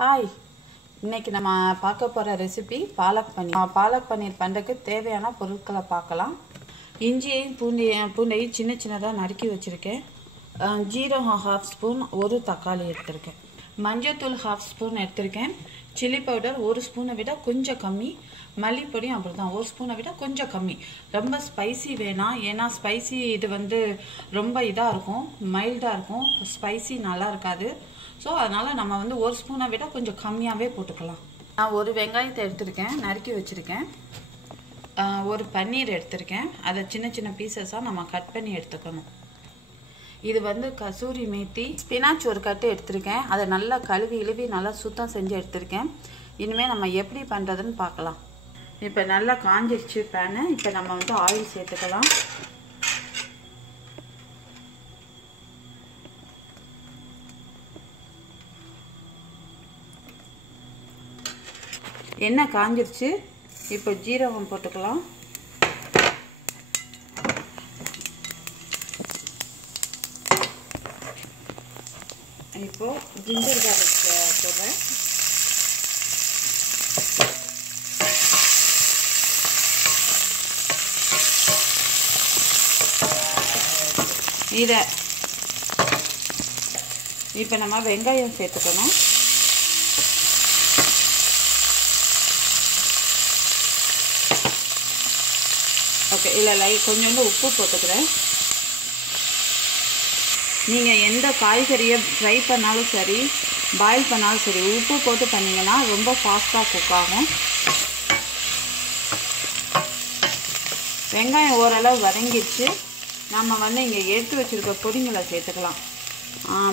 Hi, இன்னைக்கு நம்ம பார்க்க போகிற ரெசிபி பாலக் பன்னீர். பாலக் பன்னீர் பண்ணுறதுக்கு தேவையான பொருட்களை பார்க்கலாம். இஞ்சியையும் பூண்டையும் சின்ன சின்னதாக நறுக்கி வச்சுருக்கேன். ஜீரகம் 1/2 ஸ்பூன், ஒரு தக்காளி எடுத்திருக்கேன். மஞ்சள்தூள் 1/2 ஸ்பூன் எடுத்திருக்கேன். சில்லி பவுடர் 1 ஸ்பூனை விட கொஞ்சம் கம்மி. மல்லிப்பொடியும் அப்படி தான் 1 ஸ்பூனை விட கொஞ்சம் கம்மி. ரொம்ப ஸ்பைசி வேணாம், ஏன்னா ஸ்பைசி இது ரொம்ப இதாக இருக்கும், மைல்டாக இருக்கும். ஸ்பைசி நல்லா இருக்காது. ஸோ அதனால் நம்ம 1 ஸ்பூனை விட கொஞ்சம் கம்மியாகவே போட்டுக்கலாம். நான் ஒரு வெங்காயத்தை எடுத்திருக்கேன், நறுக்கி வச்சுருக்கேன். ஒரு பன்னீர் எடுத்திருக்கேன், அதை சின்ன சின்ன பீசஸாக நம்ம கட் பண்ணி எடுத்துக்கணும். இது கசூரி மேத்தி. ஸ்பினாச் ஒரு கட்டு எடுத்திருக்கேன், அதை நல்லா கழுவி நல்லா சுத்தம் செஞ்சு எடுத்திருக்கேன். இனிமேல் நம்ம எப்படி பண்ணுறதுன்னு பார்க்கலாம். இப்போ நல்லா காஞ்சிருச்சு பேனு. இப்போ நம்ம ஆயில் சேர்த்துக்கலாம். எண்ணெய் காஞ்சிருச்சு. இப்போ ஜீரகம் போட்டுக்கலாம். இப்போ ஜிஞ்சர் கார்லிக் போடுறேன். இதை இப்போ நம்ம வெங்காயம் சேர்த்துக்கணும். ஓகே, இல்லை கொஞ்சோண்டு உப்பு போட்டுக்கிறேன். நீங்கள் எந்த காய்கறியை ஃப்ரை பண்ணாலும் சரி, பாயில் பண்ணாலும் சரி, உப்பு போட்டு பண்ணிங்கன்னா ரொம்ப ஃபாஸ்ட்டாக குக் ஆகும். வெங்காயம் ஓரளவு வதங்கிடுச்சு. நம்ம இங்கே எடுத்து வச்சுருக்க பொடிங்களை சேர்த்துக்கலாம்.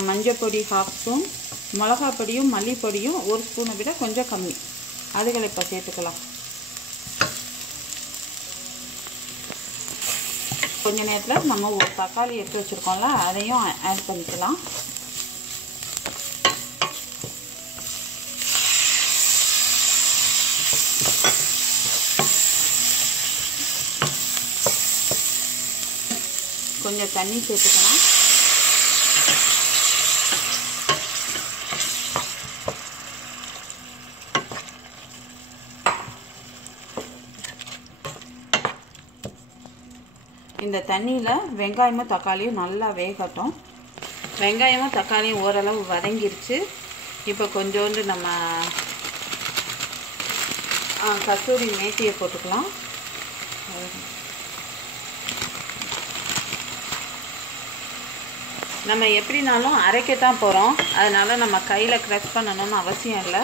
மஞ்சள் பொடி 1/2 ஸ்பூன், மிளகா பொடியும் மல்லிப்பொடியும் 1 ஸ்பூனை விட கொஞ்சம் கம்மி. அதுகளை இப்போ சேர்த்துக்கலாம். கொஞ்ச நேரத்தில் நம்ம ஒரு தக்காளி எடுத்து வச்சுருக்கோம்ல, அதையும் ஆட் பண்ணிக்கலாம். கொஞ்சம் தண்ணி சேர்த்துக்கலாம். இந்த தண்ணியில் வெங்காயமும் தக்காளியும் நல்லா வேகட்டும். வெங்காயமும் தக்காளியும் ஓரளவு வதங்கிருச்சு. இப்போ கொஞ்சோண்டு நம்ம கசூரி மேத்தியை போட்டுக்கலாம். நம்ம எப்படினாலும் அரைக்கத்தான் போகிறோம், அதனால் நம்ம கையில் க்ரஷ் பண்ணணும்னு அவசியம் இல்லை.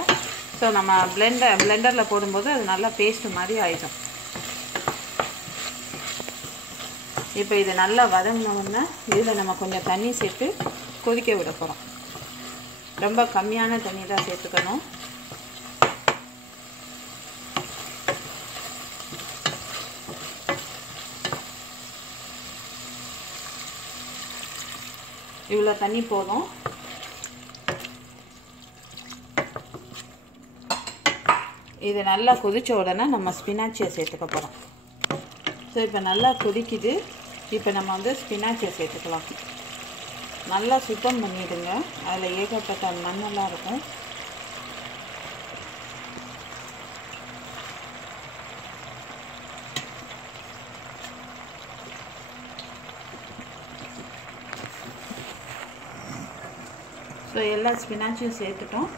ஸோ நம்ம பிளெண்டரில் போடும்போது அது நல்லா பேஸ்ட்டு மாதிரி ஆயிடும். இப்போ இது நல்லா வதங்கினோன்னா இதில் நம்ம கொஞ்சம் தண்ணி சேர்த்து கொதிக்க விட போகிறோம். ரொம்ப கம்மியான தண்ணி தான் சேர்த்துக்கணும். இவ்வளோ தண்ணி போதும். இது நல்லா கொதித்த உடனே நம்ம ஸ்பினாச்சியை சேர்த்துக்க போகிறோம். ஸோ இப்போ நல்லா கொதிக்குது. இப்போ நம்ம ஸ்பினாச்சியை சேர்த்துக்கலாம். நல்லா சுத்தம் பண்ணிவிடுங்க, அதில் ஏகப்பட்ட மண்ணெல்லாம் இருக்கும். ஸோ எல்லா ஸ்பினாச்சியும் சேர்த்துட்டோம்.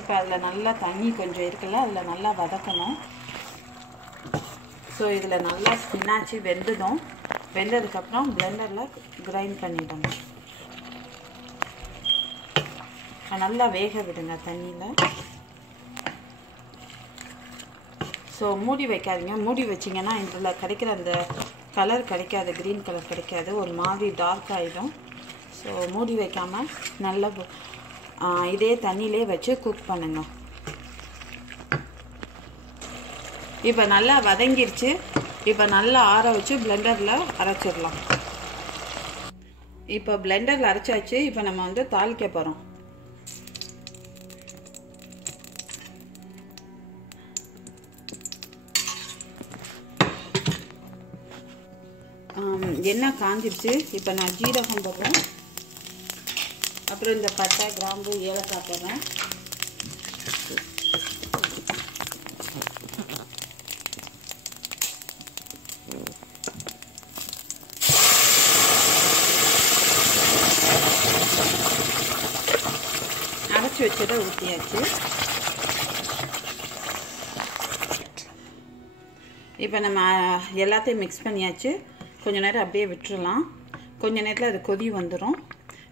இப்போ அதில் நல்லா தண்ணி கொஞ்சம் இருக்குல்ல, அதில் நல்லா வதக்கணும். ஸோ இதில் நல்லா ஸ்பினாச்சி வெந்ததுக்கப்புறம் பிளெண்டரில் கிரைண்ட் பண்ணிடணும். நல்லா வேக விடுங்க தண்ணியில். ஸோ மூடி வைக்காதீங்க. மூடி வச்சிங்கன்னா இதில் கிடைக்கிற அந்த கலர் கிடைக்காது, க்ரீன் கலர் கிடைக்காது, ஒரு மாதிரி டார்க் ஆகிடும். ஸோ மூடி வைக்காமல் நல்லா இதே தண்ணியிலே வச்சு குக் பண்ணுங்க. இப்போ நல்லா வதங்கிருச்சு. இப்போ நல்லா ஆற வச்சு பிளெண்டரில் அரைச்சிடலாம். இப்போ பிளெண்டரில் அரைச்சாச்சு. இப்போ நம்ம தாளிக்க போகிறோம். எண்ணெய் காஞ்சிருச்சு. இப்போ நான் ஜீரகம் போடுறேன். அப்புறம் இந்த பட்டை, கிராம்பு, ஏலக்காய் போடுறேன். கரைச்சி வச்சதை ஊற்றியாச்சு. இப்போ நம்ம எல்லாத்தையும் மிக்ஸ் பண்ணியாச்சு. கொஞ்ச நேரம் அப்படியே விட்டுறலாம். கொஞ்ச நேரத்தில் அது கொதி வந்துடும்.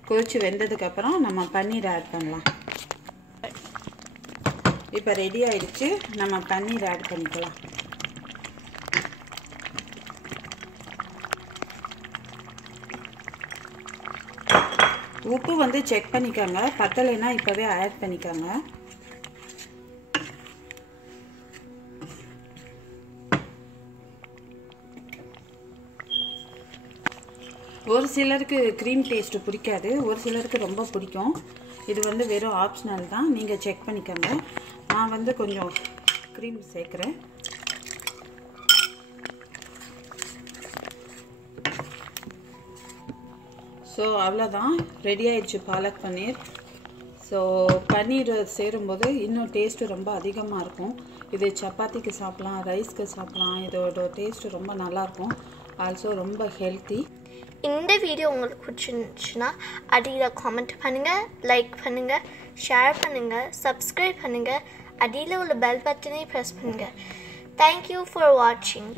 கொதித்து வெந்ததுக்கப்புறம் நம்ம பன்னீர் ஆட் பண்ணலாம். இப்போ ரெடி ஆயிடுச்சு. நம்ம பன்னீர் ஆட் பண்ணிக்கலாம். உப்பு வந்து செக் பண்ணிக்கோங்க. பத்தலைன்னா இப்போவே ஆட் பண்ணிக்கோங்க. ஒரு சிலருக்கு க்ரீம் டேஸ்ட்டு பிடிக்காது, ஒரு சிலருக்கு ரொம்ப பிடிக்கும். இது வந்து வெறும் ஆப்ஷனல் தான், நீங்கள் செக் பண்ணிக்கோங்க. நான் வந்து கொஞ்சம் க்ரீம் சேர்க்குறேன். ஸோ அவ்வளோதான், ரெடி ஆயிடுச்சு பாலக் பன்னீர். ஸோ பன்னீர் சேரும்போது இன்னும் டேஸ்ட்டு ரொம்ப அதிகமாக இருக்கும். இது சப்பாத்திக்கு சாப்பிட்லாம், ரைஸ்க்கு சாப்பிட்லாம். இதோட டேஸ்ட்டு ரொம்ப நல்லாயிருக்கும். ஆல்சோ ரொம்ப ஹெல்த்தி. இந்த வீடியோ உங்களுக்கு பிடிச்சிருந்துச்சுன்னா அடியில் காமெண்ட் பண்ணுங்கள், லைக் பண்ணுங்கள், ஷேர் பண்ணுங்கள், சப்ஸ்கிரைப் பண்ணுங்கள், அடியில் உள்ள பெல் பட்டனை ப்ரெஸ் பண்ணுங்கள். தேங்க்யூ ஃபார் வாட்சிங்.